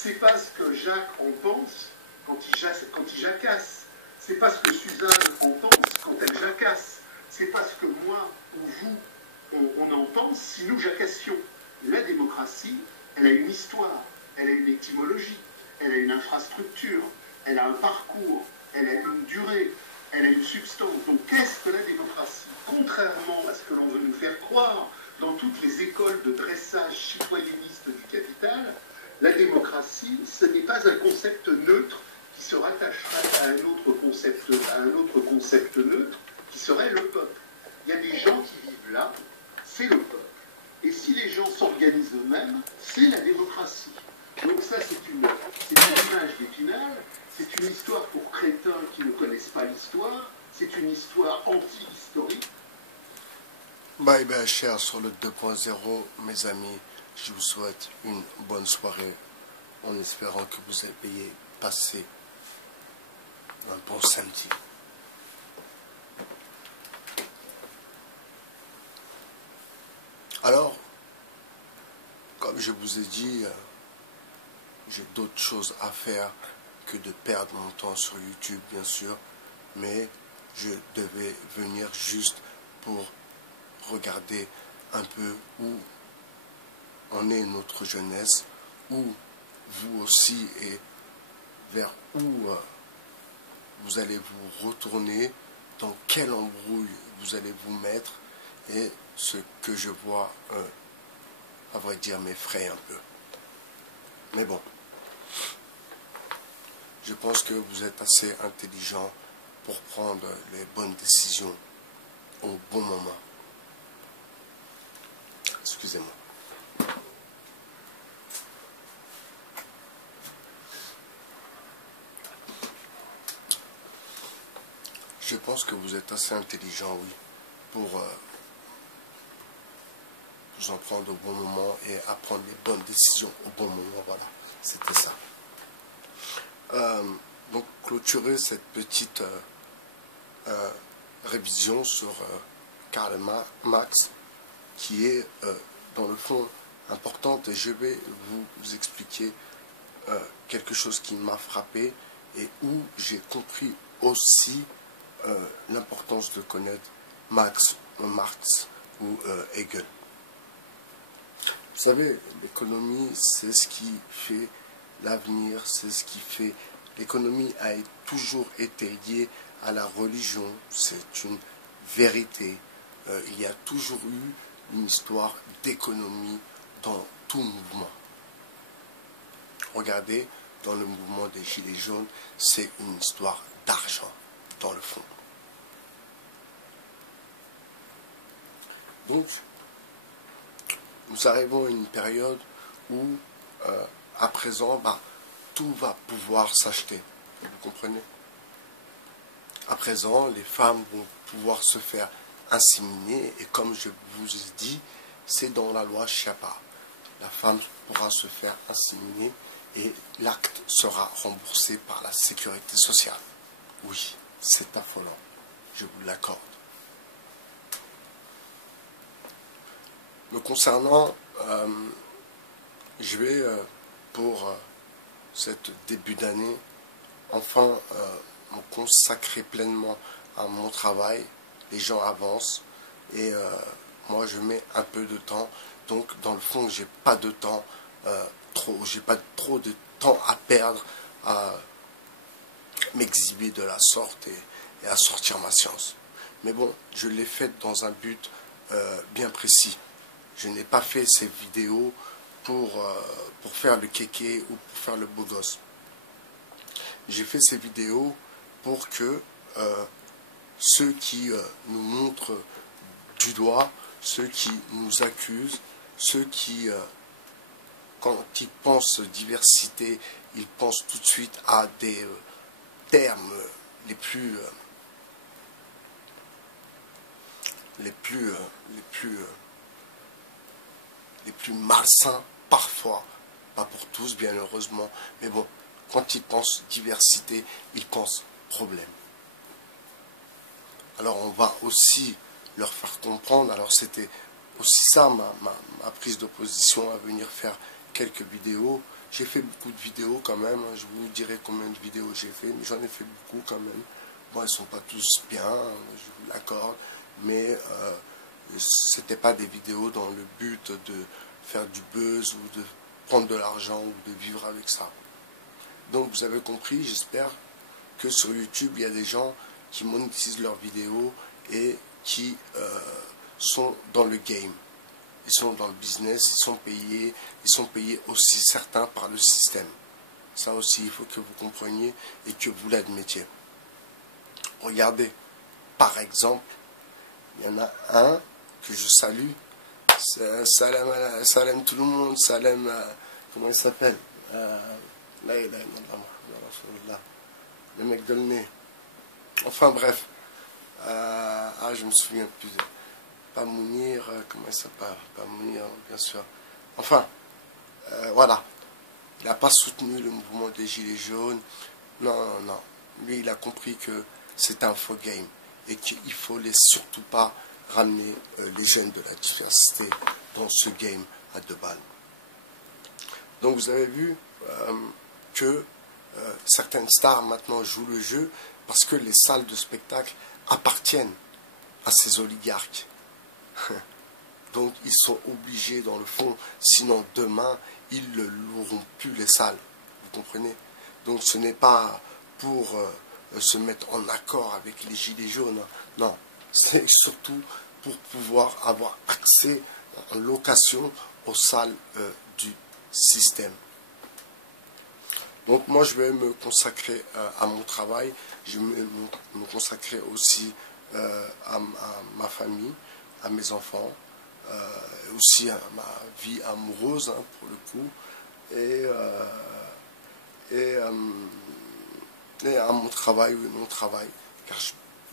c'est pas ce que Jacques en pense quand il jacasse. C'est pas ce que Suzanne en pense quand elle jacasse. C'est pas ce que moi ou vous, on en pense si nous jacassions. La démocratie, elle a une histoire, elle a une étymologie, elle a une infrastructure, elle a un parcours, elle a une durée, elle a une substance. Donc qu'est-ce que la démocratie? Contrairement à ce que l'on veut nous faire croire dans toutes les écoles de dressage citoyenniste du capital, la démocratie, ce n'est pas un concept neutre qui se rattacherait à un autre concept neutre qui serait le peuple. Il y a des gens qui vivent là, c'est le peuple. Et si les gens s'organisent eux-mêmes, c'est la démocratie. Donc ça, c'est une image d'Épinal, c'est une histoire pour crétins qui ne connaissent pas l'histoire, c'est une histoire anti-historique. Bye bye, chers sur le 2.0, mes amis, je vous souhaite une bonne soirée, en espérant que vous ayez passé un bon samedi. Alors, comme je vous ai dit, j'ai d'autres choses à faire que de perdre mon temps sur YouTube, bien sûr, mais je devais venir juste pour regarder un peu où en est notre jeunesse, où vous aussi et vers où vous allez vous retourner, dans quelle embrouille vous allez vous mettre, et ce que je vois, à vrai dire, m'effraie un peu. Mais bon, je pense que vous êtes assez intelligent pour prendre les bonnes décisions au bon moment. Excusez-moi. Je pense que vous êtes assez intelligent, oui, pour vous en prendre au bon moment et à prendre les bonnes décisions au bon moment. Voilà, c'était ça. Donc, clôturer cette petite révision sur Karl Marx, qui est dans le fond importante, et je vais vous expliquer quelque chose qui m'a frappé et où j'ai compris aussi l'importance de connaître Marx ou Hegel. Vous savez, l'économie, c'est ce qui fait l'avenir, c'est ce qui fait... L'économie a toujours été liée à la religion, c'est une vérité. Il y a toujours eu une histoire d'économie dans tout mouvement. Regardez, dans le mouvement des Gilets jaunes, c'est une histoire d'argent, dans le fond. Donc, nous arrivons à une période où, à présent, tout va pouvoir s'acheter. Vous comprenez? À présent, les femmes vont pouvoir se faire inséminer, et comme je vous ai dit, c'est dans la loi Schiappa. La femme pourra se faire inséminer et l'acte sera remboursé par la sécurité sociale. Oui, c'est affolant, je vous l'accorde. Me concernant, je vais, pour cet début d'année, enfin me consacrer pleinement à mon travail. Les gens avancent et moi je mets un peu de temps. Donc dans le fond, j'ai pas de temps j'ai pas trop de temps à perdre à m'exhiber de la sorte et à sortir ma science. Mais bon, je l'ai fait dans un but bien précis. Je n'ai pas fait ces vidéos pour faire le kéké ou pour faire le beau gosse. J'ai fait ces vidéos pour que ceux qui nous montrent du doigt, ceux qui nous accusent, ceux qui, quand ils pensent diversité, ils pensent tout de suite à des termes les plus malsains, parfois, pas pour tous bien heureusement, mais bon, quand ils pensent diversité, ils pensent problème. Alors on va aussi leur faire comprendre, alors c'était aussi ça ma prise de position à venir faire quelques vidéos, j'ai fait beaucoup de vidéos quand même, je vous dirai combien de vidéos j'ai fait, mais j'en ai fait beaucoup quand même. Bon, elles ne sont pas tous bien, je vous l'accorde, mais c'était pas des vidéos dans le but de faire du buzz ou de prendre de l'argent ou de vivre avec ça. Donc vous avez compris, j'espère que sur YouTube, il y a des gens qui monétisent leurs vidéos et qui sont dans le game. Ils sont dans le business, ils sont payés aussi certains par le système. Ça aussi, il faut que vous compreniez et que vous l'admettiez. Regardez, par exemple, il y en a un que je salue. Salam tout le monde, salam, comment il s'appelle, le mec de le nez. Enfin bref, je me souviens plus. Pas Mounir, comment il s'appelle, pas Mounir, bien sûr. Enfin, voilà. Il n'a pas soutenu le mouvement des Gilets jaunes. Non, non, non. Lui, il a compris que c'est un faux game et qu'il ne fallait surtout pas ramener les jeunes de la diversité dans ce game à 2 balles. Donc vous avez vu que certaines stars maintenant jouent le jeu parce que les salles de spectacle appartiennent à ces oligarques. Donc ils sont obligés dans le fond, sinon demain ils ne loueront plus les salles. Vous comprenez? Donc ce n'est pas pour se mettre en accord avec les gilets jaunes, non, c'est surtout pour pouvoir avoir accès en location aux salles du système. Donc moi je vais me consacrer à mon travail, je vais me consacrer aussi à ma famille, à mes enfants, aussi à ma vie amoureuse hein, pour le coup, et à mon travail, oui, mon travail, car j'ai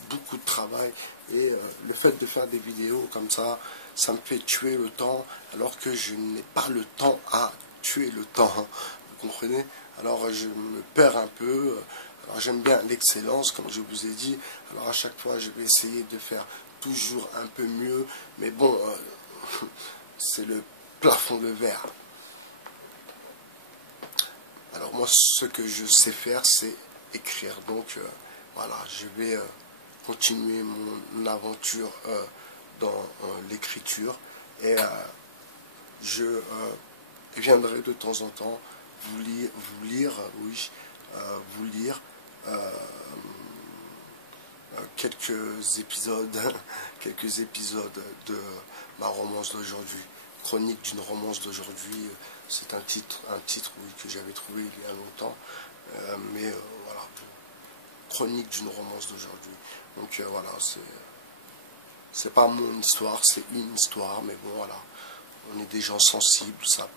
beaucoup de travail, et le fait de faire des vidéos comme ça, ça me fait tuer le temps, alors que je n'ai pas le temps à tuer le temps, hein, vous comprenez? Alors je me perds un peu, alors j'aime bien l'excellence, comme je vous ai dit, alors à chaque fois je vais essayer de faire toujours un peu mieux, mais bon, c'est le plafond de verre. Alors moi, ce que je sais faire, c'est écrire. Donc voilà, je vais continuer mon aventure dans l'écriture et je viendrai de temps en temps vous lire quelques épisodes de ma romance d'aujourd'hui. Chronique d'une romance d'aujourd'hui, c'est un titre oui, que j'avais trouvé il y a longtemps, mais voilà, chronique d'une romance d'aujourd'hui. Donc voilà, c'est pas mon histoire, c'est une histoire, mais bon voilà, on est des gens sensibles, ça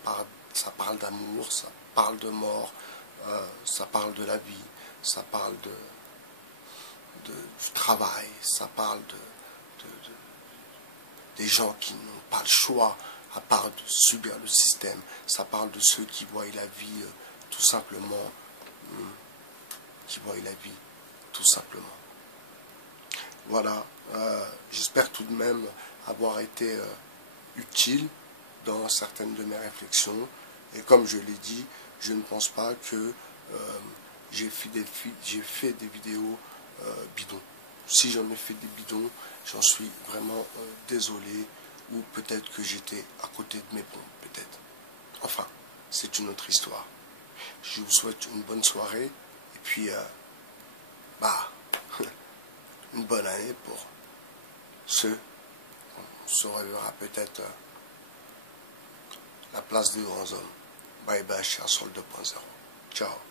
parle d'amour, ça parle de mort, ça parle de la vie, ça parle du travail, ça parle des gens qui n'ont pas le choix à part de subir le système, ça parle de ceux qui voient la vie tout simplement, Voilà, j'espère tout de même avoir été utile dans certaines de mes réflexions, et comme je l'ai dit, je ne pense pas que j'ai fait des vidéos bidons. Si j'en ai fait des bidons, j'en suis vraiment désolé, ou peut-être que j'étais à côté de mes pompes, peut-être. Enfin, c'est une autre histoire. Je vous souhaite une bonne soirée, et puis, une bonne année pour ceux. On se reverra peut-être la place des grands hommes. Bye bye, cher Sol 2.0. Ciao.